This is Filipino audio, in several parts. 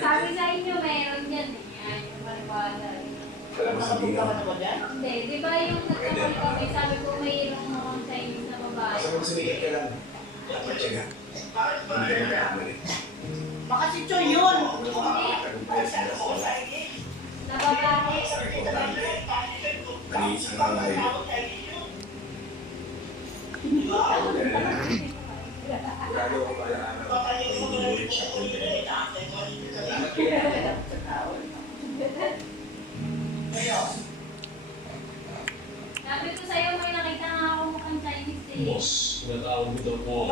Sabi sa inyo, meron yan. Yan, yung maliwanag. Hindi, di ba yung nagkakal kami, sabi ko mayroong naman sa inyo na babae. Basta kung sumigit ka lang, dapat siya nga. Hindi ka makamali. Baka si Choy yun. Na babae. Malinis ang lalay. Lalo ko pala pag-iulit sa konti. Sabi ko sa'yo, may nakita nga ako mukhang Chinese eh. Boss, natawag mo daw po.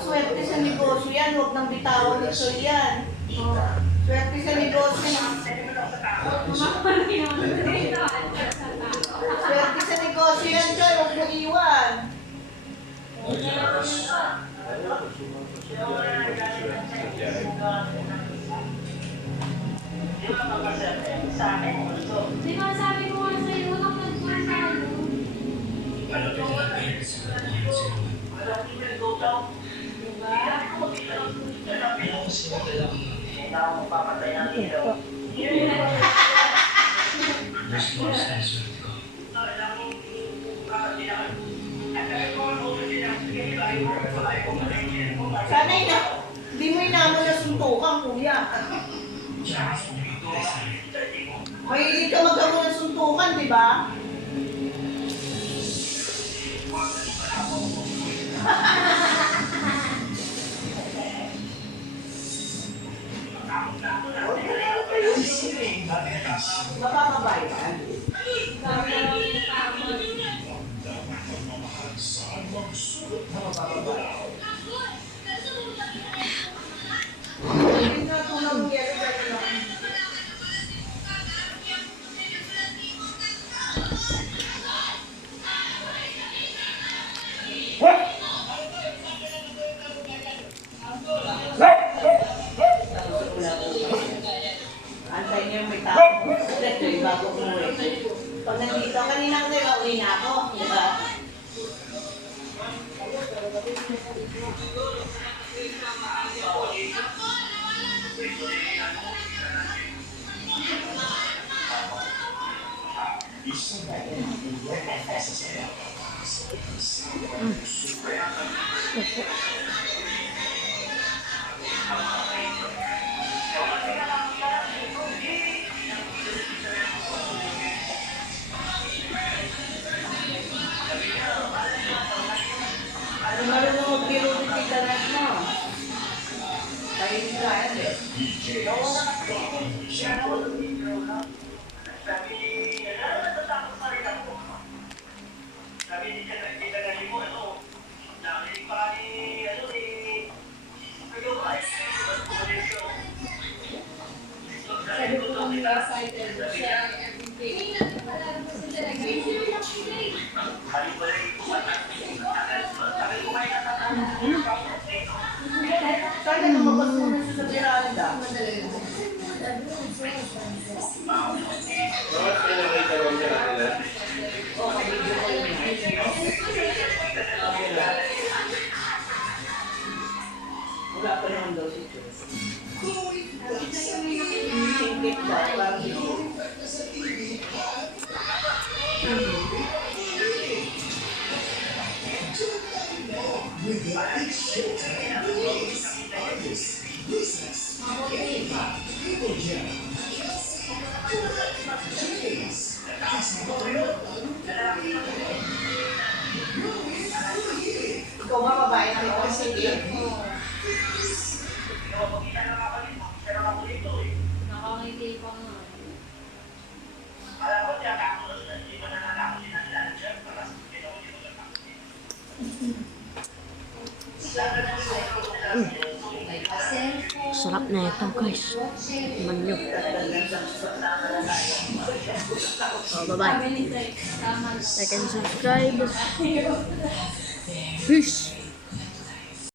Swerte sa negosyo yan, huwag nang bitawan ni Choy yan. Swerte sa negosyo yan. Swerte sa negosyo yan, Choy, huwag mo iwan. Di ba sabi ko nga sa'yo, nakagpuan tayo. Sanay na, hindi mo inamo na suntukan, kuya. Mahilig ka magamo ng suntukan, di ba? Mapapabay ka. Antay niyo may tao. Ito yung bago umuwi. Pag nandito, kanina ko tayo, uwi na ako. Diba? Sabi ko lang excited siya everything. Wala na po sila Sana lumabas muna siya sa veranda. Bakit pinakita mo siya nila? O, mag-video call niya. Wala pa naman daw si Chus. Singkit daw, parang video. Ikaw ba babae na ito kasi Nakangiti pa nga. Sarap na ito guys. Manyo. Oh, bye-bye. Sabi ni Tay, tama. Like and subscribe. Peace.